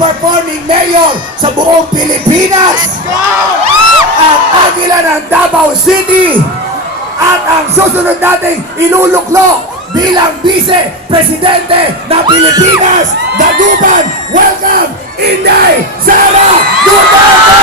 top-performing mayor sa buong Pilipinas. Ang Agila ng Davao City. At ang susunod nating iluluklok bilang vice-presidente ng Pilipinas, Dagupan. Welcome, Inday Sara Duterte!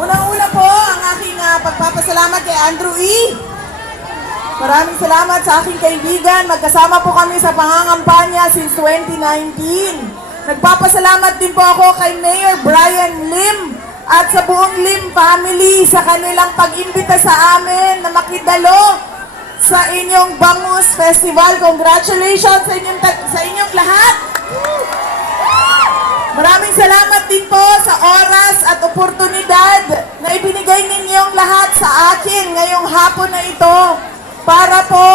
Unang-una po ang aking pagpapasalamat kay Andrew E. Maraming salamat sa aking kaibigan. Magkasama po kami sa pangangampanya since 2019. Nagpapasalamat din po ako kay Mayor Brian Lim at sa buong Lim family sa kanilang pag-imbita sa amin na makidalo sa inyong Bangus Festival. Congratulations sa inyong lahat! Maraming salamat din po sa oras at oportunidad na ibinigay ninyong lahat sa akin ngayong hapon na ito para po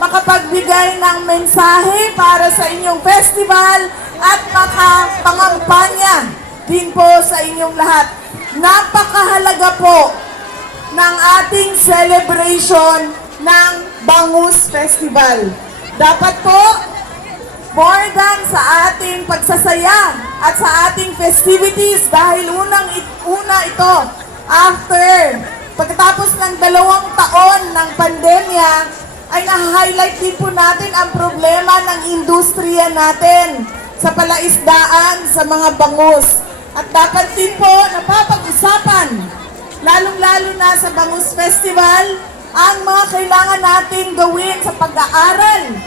makapagbigay ng mensahe para sa inyong festival at makapangampanya din po sa inyong lahat. Napakahalaga po ng ating celebration ng Bangus Festival. Dapat po more than sa ating pagsasaya at sa ating festivities dahil una ito pagkatapos ng 2 taon ng pandemya ay na-highlight din po natin ang problema ng industriya natin sa palaisdaan sa mga bangus. At dapat din po napapag-usapan lalong-lalo na sa Bangus Festival ang mga kailangan natin gawin sa pag-aaral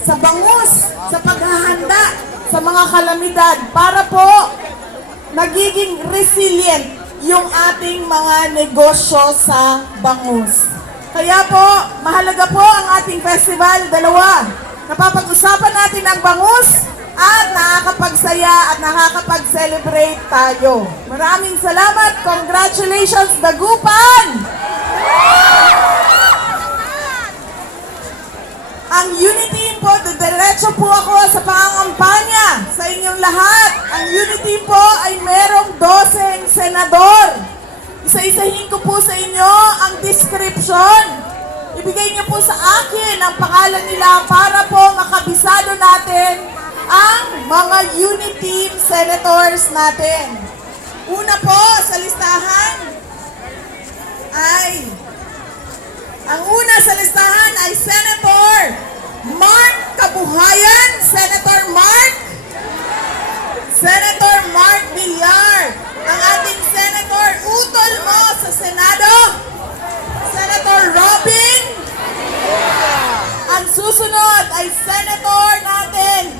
sa bangus, sa paghahanda sa mga kalamidad para po nagiging resilient yung ating mga negosyo sa bangus. Kaya po, mahalaga po ang ating festival. 2, napapag-usapan natin ang bangus at nakakapagsaya at nakakapag-celebrate tayo. Maraming salamat. Congratulations, Dagupan! Ang Unity po, diretso po ako sa pangangampanya sa inyong lahat. Ang Unity po ay merong 12 senador. Isa-isahin ko po sa inyo ang description. Ibigay niyo po sa akin ang pangalan nila para po makabisado natin ang mga Unity senators natin. Una po sa listahan ay ang una sa listahan ay Senator Mark Kabuhayan. Senator Mark Villar. Ang ating Senator utol mo sa Senado, Senator Robin. Ang susunod ay Senator natin,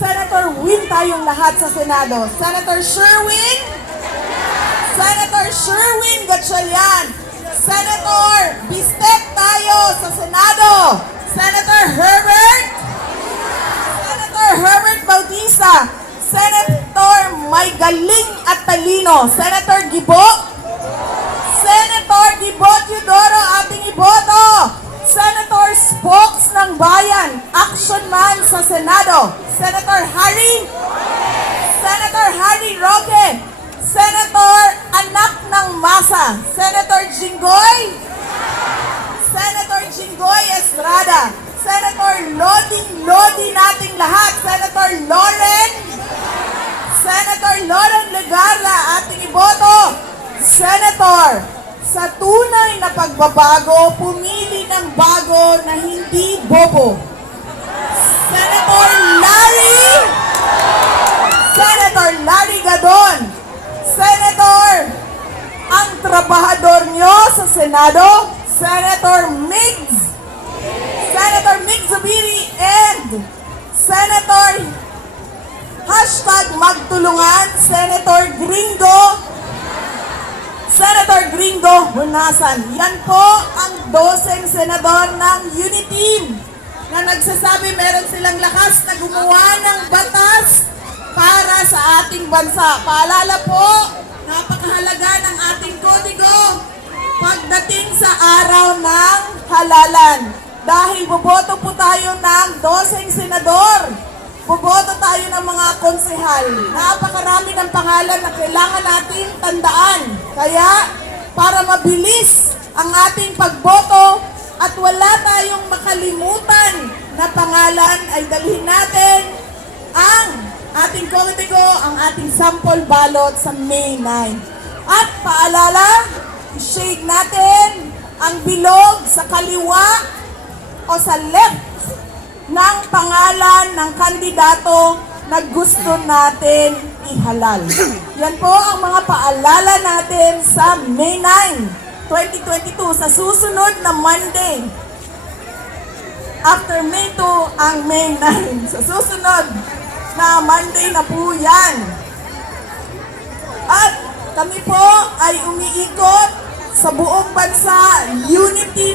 Senator Win tayong lahat sa Senado. Senator Sherwin Gatchalian. Senator Bistek tayo sa Senado. Senator Herbert Bautista. Senator May Galing at Talino. Senator Gibo Teodoro, ating iboto. Senator Spokes ng Bayan, action man sa Senado. Senator Harry Roque. Senator Anak ng Masa. Senator Jinggoy Estrada. Senator Lodi nating lahat. Senator Lauren Legarda, ating iboto. Senator, sa tunay na pagbabago, pumili ng bago na hindi bobo. Senator Larry Gadon. Senator, ang trabahador nyo sa Senado, Senator Migs Zubiri and Senator #magtulungan, Senator Gringo Hunasan. Yan po ang 12 senador ng Unity na nagsasabi meron silang lakas na gumawa ng batas para sa ating bansa. Paalala po, napakahalaga ng ating Coding boboto po tayo ng 12 senador. Boboto tayo ng mga konsehal. Napakarami ng pangalan na kailangan natin tandaan. Kaya, para mabilis ang ating pagboto at wala tayong makalimutan na pangalan, ay dalhin natin ang ating komitigo, ang ating sample ballot sa May 9. At paalala, shade natin ang bilog sa kaliwa o sa left ng pangalan ng kandidato na gusto natin ihalal. Yan po ang mga paalala natin sa May 9, 2022, sa susunod na Monday. After May 2, ang May 9. Sa susunod na Monday na po yan. At kami po ay umiikot sa buong bansa, unity